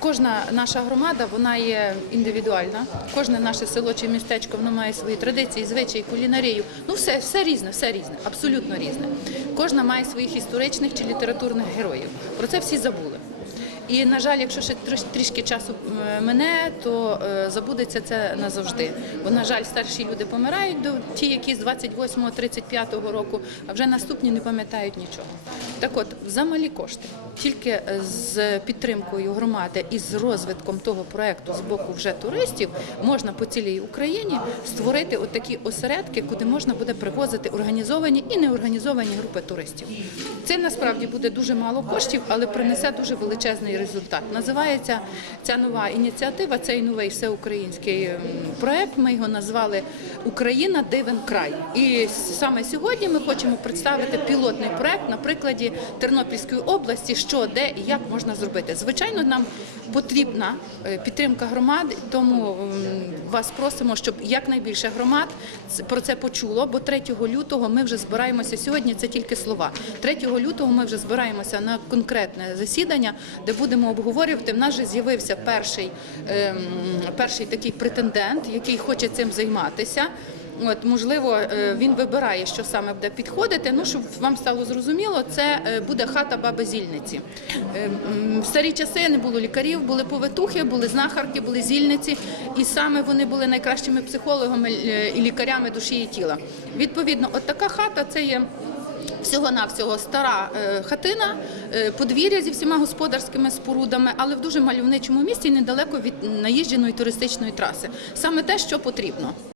Кожна наша громада вона є індивідуальна. Кожне наше село чи містечко воно має свої традиції, звичаї, кулінарію. Ну все, все різне, все різне, абсолютно різне. Кожна має своїх історичних чи літературних героїв. Про це всі забули. І на жаль, якщо ще трішки часу мине, то е, забудеться це назавжди. Бо, на жаль, старші люди помирають до ті, які з 28-35 року, а вже наступні не пам'ятають нічого. Так от, за малі кошти, тільки е, з підтримкою громади і з розвитком того проекту з боку вже туристів, можна по цілій Україні створити от такі осередки, куди можна буде привозити організовані і неорганізовані групи туристів. Це насправді буде дуже мало коштів, але принесе дуже величезний результат. Називається ця нова ініціатива, цей новий всеукраїнський ем, проект. Ми його назвали Україна дивен край. І саме сьогодні ми хочемо представити пілотний проект на прикладі Тернопільської області, що де і як можна зробити. Звичайно, нам потрібна е, підтримка громад, тому вас просимо, щоб якнайбільше громад про це почуло. Бо 3 лютого ми вже збираємося сьогодні. Це тільки слова. 3 лютого ми вже збираємося на конкретне засідання, де будемо обговорювати. В нас вже з'явився перший, ем, перший такий претендент, який хоче цим займатися. От, можливо, е, він вибирає, що саме буде підходити. Ну, щоб вам стало зрозуміло, це е, буде хата баби зільниці. Е, В старі часи не було лікарів, були повитухи, були знахарки, були зільниці, і саме вони були найкращими психологами е, і лікарями душі і тіла. Відповідно, от така хата це є. Всього-навсього стара е, хатина, е, подвір'я зі всіма господарськими спорудами, але в дуже мальовничому місці недалеко від наїждженої туристичної траси. Саме те, що потрібно.